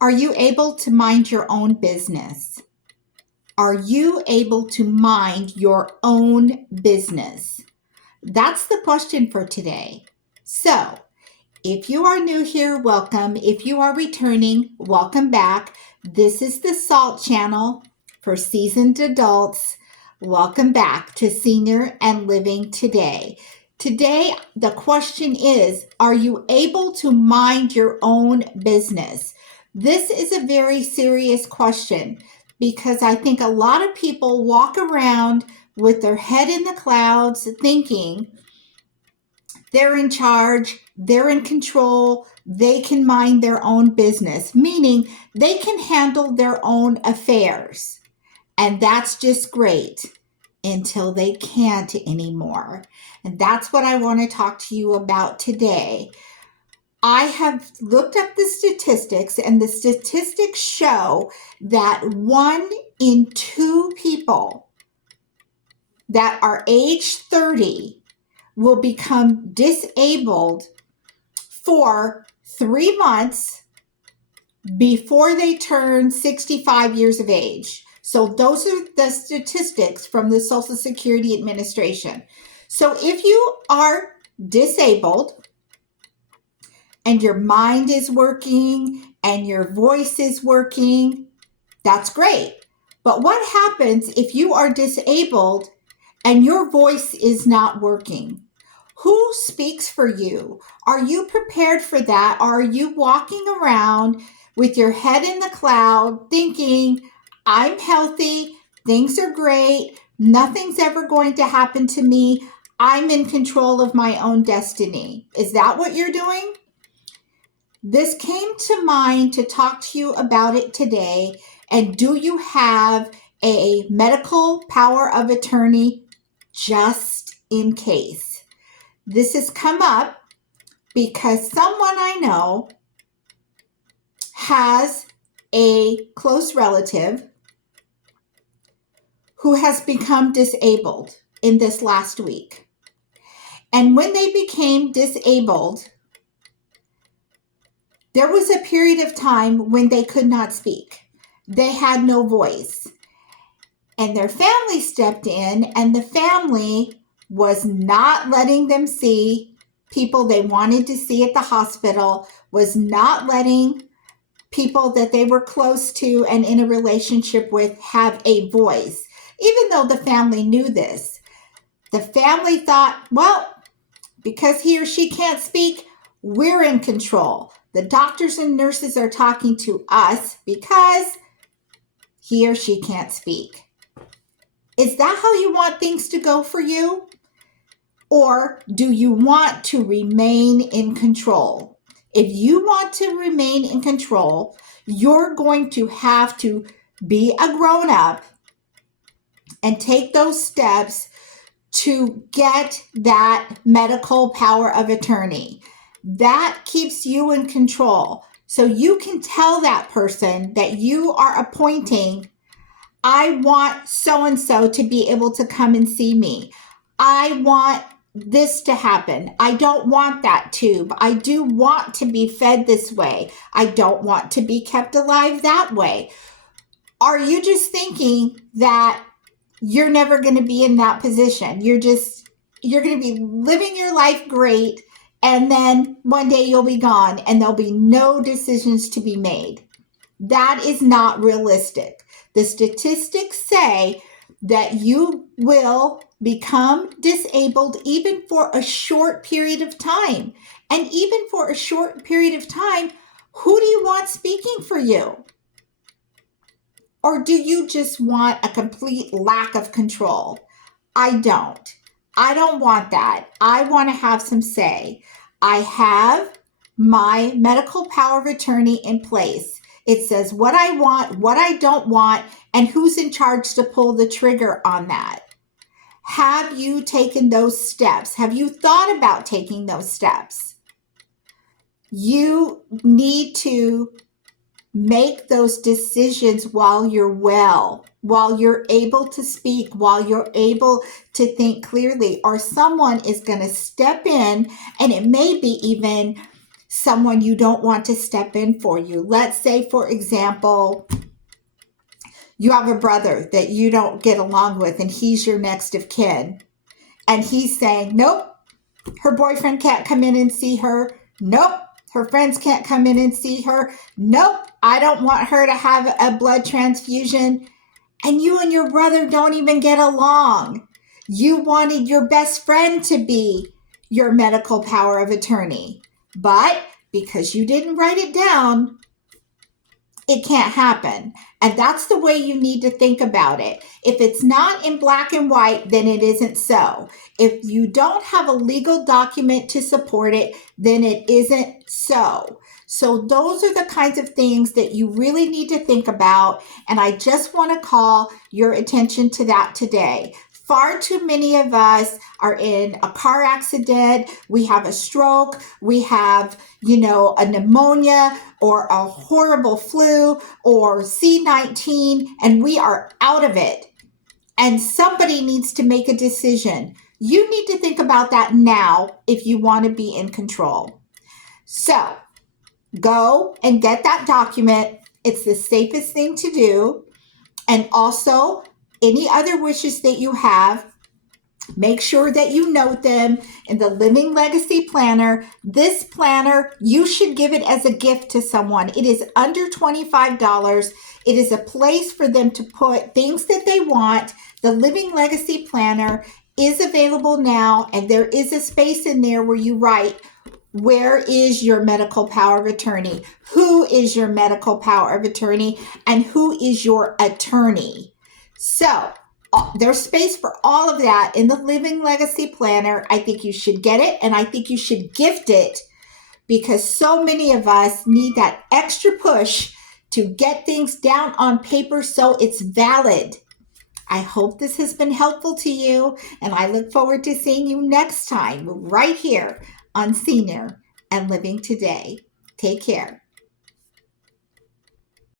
Are you able to mind your own business? Are you able to mind your own business? That's the question for today. So, if you are new here, welcome. If you are returning, welcome back. This is the SALT channel for seasoned adults. Welcome back to Senior and Living Today. Today, the question is, are you able to mind your own business? This is a very serious question because I think a lot of people walk around with their head in the clouds thinking they're in charge, they're in control, they can mind their own business, meaning they can handle their own affairs. And that's just great until they can't anymore. And that's what I want to talk to you about today. I have looked up the statistics, and the statistics show that 1 in 2 people that are age 30 will become disabled for 3 months before they turn 65 years of age. So those are the statistics from the Social Security Administration. So if you are disabled and your mind is working and your voice is working, that's great. But what happens if you are disabled and your voice is not working? Who speaks for you? Are you prepared for that? Or are you walking around with your head in the cloud thinking, I'm healthy, things are great, nothing's ever going to happen to me, I'm in control of my own destiny? Is that what you're doing? This came to mind to talk to you about it today. And do you have a medical power of attorney just in case? This has come up because someone I know has a close relative who has become disabled in this last week. And when they became disabled, there was a period of time when they could not speak. They had no voice. And their family stepped in, and the family was not letting them see people they wanted to see at the hospital, was not letting people that they were close to and in a relationship with have a voice. Even though the family knew this, the family thought, well, because he or she can't speak, we're in control. The doctors and nurses are talking to us because he or she can't speak. Is that how you want things to go for you? Or do you want to remain in control? If you want to remain in control, you're going to have to be a grown-up and take those steps to get that medical power of attorney. That keeps you in control. So you can tell that person that you are appointing, I want so-and-so to be able to come and see me. I want this to happen. I don't want that tube. I do want to be fed this way. I don't want to be kept alive that way. Are you just thinking that you're never going to be in that position? You're going to be living your life great, and then one day you'll be gone and there'll be no decisions to be made. That is not realistic. The statistics say that you will become disabled even for a short period of time. And even for a short period of time, who do you want speaking for you? Or do you just want a complete lack of control? I don't. I don't want that. I want to have some say. I have my medical power of attorney in place. It says what I want, what I don't want, and who's in charge to pull the trigger on that. Have you taken those steps? Have you thought about taking those steps? You need to make those decisions while you're well, while you're able to speak, while you're able to think clearly, or someone is going to step in, and it may be even someone you don't want to step in for you. Let's say, for example, you have a brother that you don't get along with and he's your next of kin. And he's saying, nope, her boyfriend can't come in and see her. Nope, her friends can't come in and see her. Nope, I don't want her to have a blood transfusion. And you and your brother don't even get along. You wanted your best friend to be your medical power of attorney. But because you didn't write it down, it can't happen. And that's the way you need to think about it. If it's not in black and white, then it isn't so. If you don't have a legal document to support it, then it isn't so. So those are the kinds of things that you really need to think about. And I just want to call your attention to that today. Far too many of us are in a car accident, we have a stroke, we have, a pneumonia or a horrible flu or C-19, and we are out of it. And somebody needs to make a decision. You need to think about that now if you want to be in control. So go and get that document. It's the safest thing to do. And also, any other wishes that you have, make sure that you note them in the Living Legacy Planner. This planner, you should give it as a gift to someone. It is under $25. It is a place for them to put things that they want. The Living Legacy Planner is available now, and there is a space in there where you write, where is your medical power of attorney? Who is your medical power of attorney? And who is your attorney? So there's space for all of that in the Living Legacy Planner. I think you should get it, and I think you should gift it, because so many of us need that extra push to get things down on paper so it's valid. I hope this has been helpful to you, and I look forward to seeing you next time right here on Senior and Living Today. Take care.